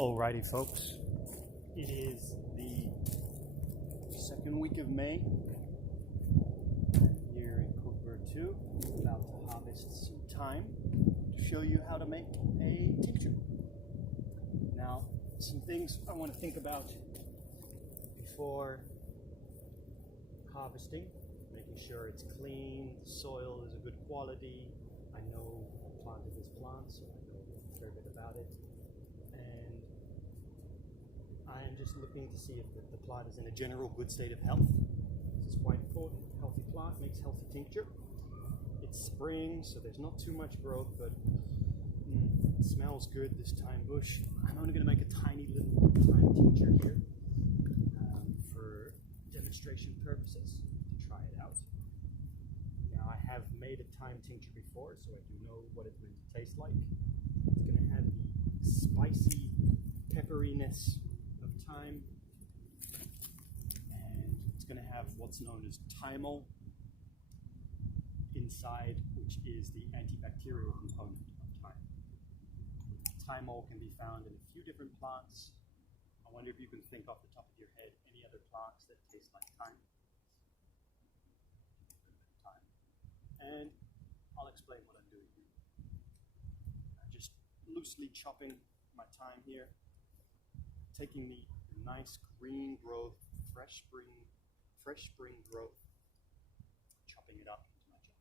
Alrighty, folks. It is the second week of May here in Cookburg 2. About to harvest some thyme to show you how to make a tincture. Now, some things I want to think about before harvesting, making sure it's clean, the soil is a good quality. I know I planted this plant, so I know a fair bit about it. And I am just looking to see if the plant is in a general good state of health. This is quite important. Healthy plant makes healthy tincture. It's spring, so there's not too much growth, but it smells good, this thyme bush. I'm only going to make a tiny little thyme tincture here for demonstration purposes to try it out. Now, I have made a thyme tincture before, so I do know what it's meant to taste like. It's going to have the spicy pepperiness of thyme, and it's going to have what's known as thymol inside, which is the antibacterial component of thyme. Thymol can be found in a few different plants. I wonder if you can think off the top of your head any other plants that taste like thyme. And I'll explain what I'm doing here. I'm just loosely chopping my thyme here, taking the nice green growth, fresh spring growth, chopping it up into my jar.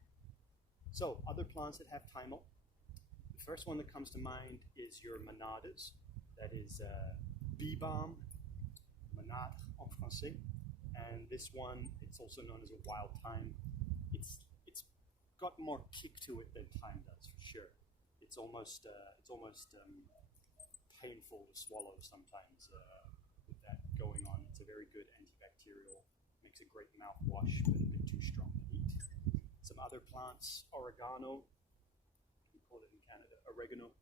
So, other plants that have thymol. The first one that comes to mind is your monadas. That is bee balm, monade en français. And this one, it's also known as a wild thyme. It's got more kick to it than thyme does, for sure. It's almost painful to swallow sometimes with that going on. It's a very good antibacterial, makes a great mouthwash, but a bit too strong to eat. Some other plants, oregano, we call it in Canada, oregano.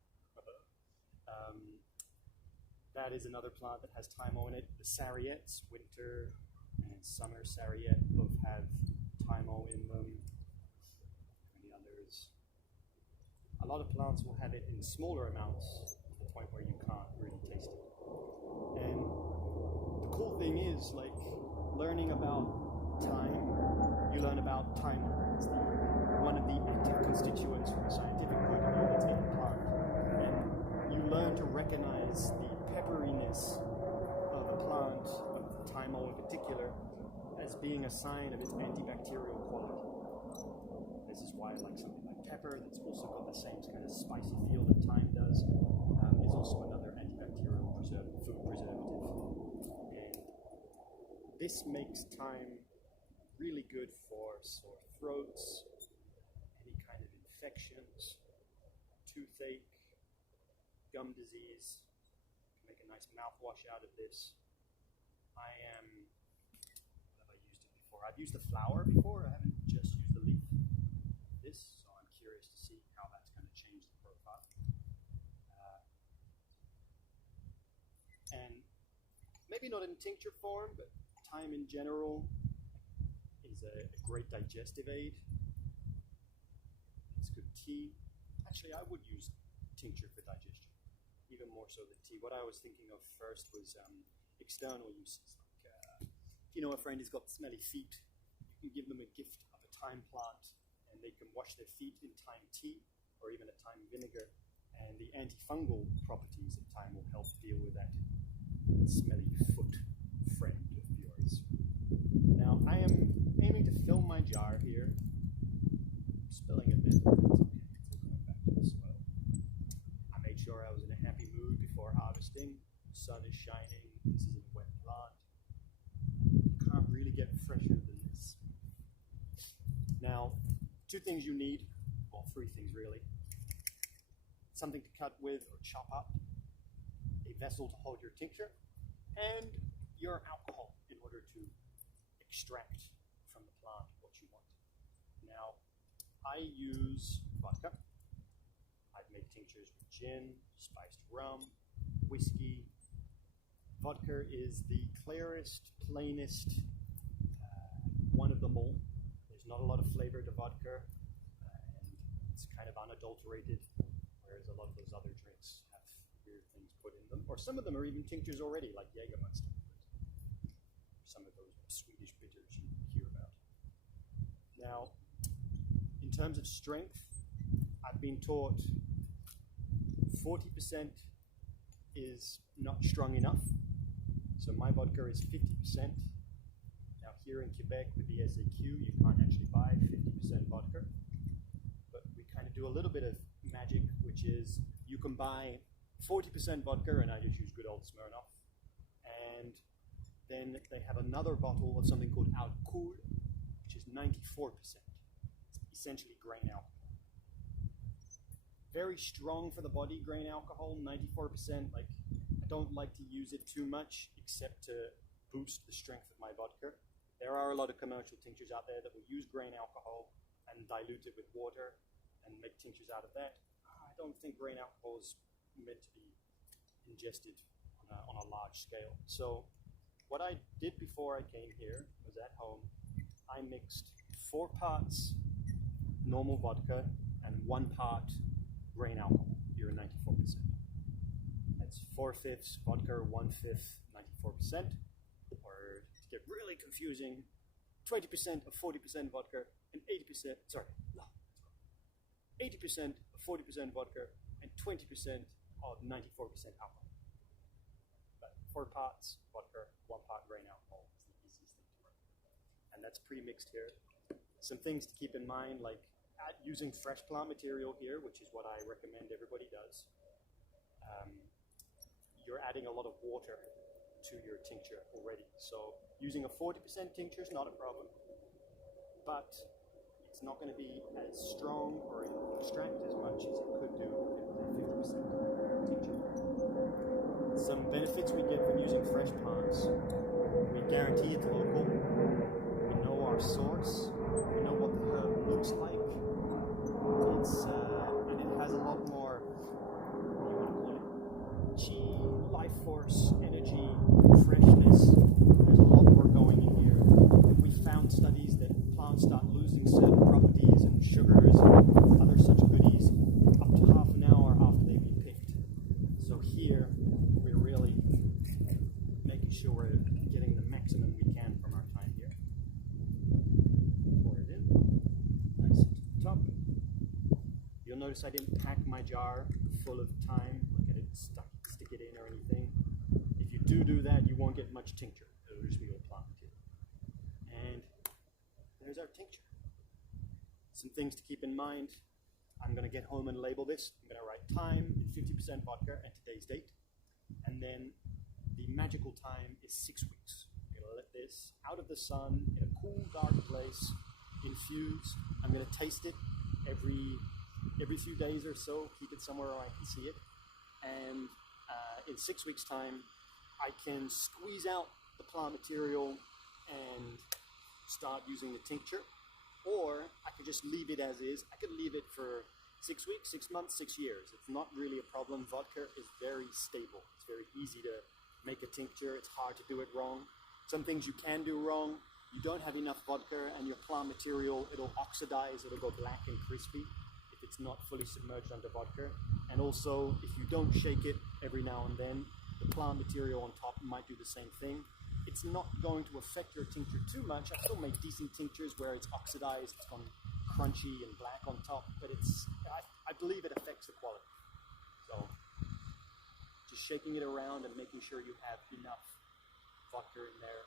That is another plant that has thymol in it. The sarriettes, winter and summer sarriette, both have thymol in them. A lot of plants will have it in smaller amounts to the point where you can't really taste it. And the cool thing is, like, learning about thyme, you learn about thymol. It's one of the active constituents from a scientific point of view that's in the plant. And you learn to recognize the pepperiness of a plant, of thymol in particular, as being a sign of its antibacterial quality. This is why I like something like pepper that's also got the same kind of spicy feel that thyme does. Is also another antibacterial food preservative. And this makes thyme really good for sore throats, any kind of infections, toothache, gum disease. You can make a nice mouthwash out of this. What have I used it before? I've used the flower before. I haven't just used the leaf. So I'm curious to see how that's going to change the profile. And maybe not in tincture form, but thyme in general is a great digestive aid. It's good tea. Actually, I would use tincture for digestion, even more so than tea. What I was thinking of first was external uses. Like if you know a friend who's got smelly feet, you can give them a gift of a thyme plant, and they can wash their feet in thyme tea or even a thyme vinegar, and the antifungal properties of thyme will help deal with that smelly foot friend of yours. Now, I am aiming to fill my jar here. I'm spilling a bit, but that's okay. It's all going back to the soil. I made sure I was in a happy mood before harvesting. The sun is shining. This is a wet plant. You can't really get fresher than this. Now, two things you need, well, three things really. Something to cut with or chop up, a vessel to hold your tincture, and your alcohol in order to extract from the plant what you want. Now, I use vodka. I've made tinctures with gin, spiced rum, whiskey. Vodka is the clearest, plainest one of them all. There's not a lot of flavor to vodka, and it's kind of unadulterated, whereas a lot of those other drinks have weird things put in them, or some of them are even tinctures already, like Jägermeister. Some of those Swedish bitters you hear about. Now, in terms of strength, I've been taught 40% is not strong enough. So my vodka is 50%. Now here in Quebec with the SAQ, you can't actually buy 50% vodka. But we kind of do a little bit of magic, which is you can buy 40% vodka, and I just use good old Smirnoff. And then they have another bottle of something called alcohol, which is 94%. It's essentially grain alcohol. Very strong for the body, grain alcohol, 94%. Like, I don't like to use it too much, except to boost the strength of my vodka. There are a lot of commercial tinctures out there that will use grain alcohol and dilute it with water and make tinctures out of that. I don't think grain alcohol is meant to be ingested on a large scale. So what I did before I came here was at home, I mixed 4 parts normal vodka and 1 part grain alcohol, here 94%. That's 4/5 vodka, 1/5 94%, or to get really confusing, 20% of 40% vodka and 80%, 80% of 40% vodka and 20% of 94% alcohol. But 4 parts vodka, 1 part grain alcohol is the easiest thing to work with. And that's pre-mixed here. Some things to keep in mind, like using fresh plant material here, which is what I recommend everybody does. You're adding a lot of water to your tincture already. So using a 40% tincture is not a problem, but it's not going to be as strong or extract as much as it could do with a 50% tincture. Some benefits we get from using fresh plants: we guarantee it's local, we know our source, we know what the herb looks like. And it has a lot more, what do you want to call it, chi, life force, energy, freshness. There's a lot more going in here. We found studies that plants start losing certain properties and sugars and other such goodies up to half an hour after they've been picked. So here, we're really making sure we're getting the maximum we can from our time here. Pour it in, nice at the top. You'll notice I didn't pack my jar full of thyme, like I didn't stick it in or anything. If you do that, you won't get much tincture. It'll just be all plant material. And there's our tincture. Some things to keep in mind. I'm going to get home and label this. I'm going to write time, 50% vodka, and today's date. And then the magical time is 6 weeks. I'm going to let this out of the sun in a cool, dark place, infuse. I'm going to taste it every few days or so, keep it somewhere where I can see it. And in 6 weeks' time, I can squeeze out the plant material and start using the tincture. Or I could just leave it as is. I could leave it for 6 weeks, 6 months, 6 years. It's not really a problem. Vodka is very stable. It's very easy to make a tincture. It's hard to do it wrong. Some things you can do wrong. You don't have enough vodka and your plant material, it'll oxidize, it'll go black and crispy if it's not fully submerged under vodka. And also, if you don't shake it every now and then, the plant material on top might do the same thing. It's not going to affect your tincture too much. I still make decent tinctures where it's oxidized, it's gone crunchy and black on top, but I believe it affects the quality. So, just shaking it around and making sure you have enough vodka in there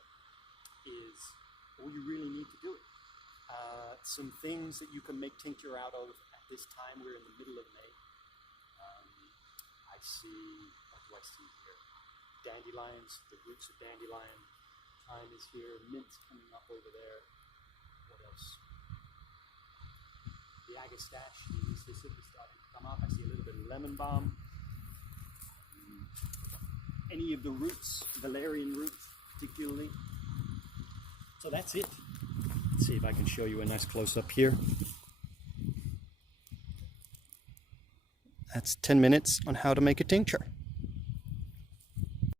is all you really need to do it. Some things that you can make tincture out of at this time. We're in the middle of May. What do I see here? Dandelions, the roots of dandelion. Thyme is here. Mint's coming up over there. What else? The agastache, the hyssop is starting to come up. I see a little bit of lemon balm. Any of the roots, valerian roots particularly. So that's it. Let's see if I can show you a nice close-up here. That's 10 minutes on how to make a tincture.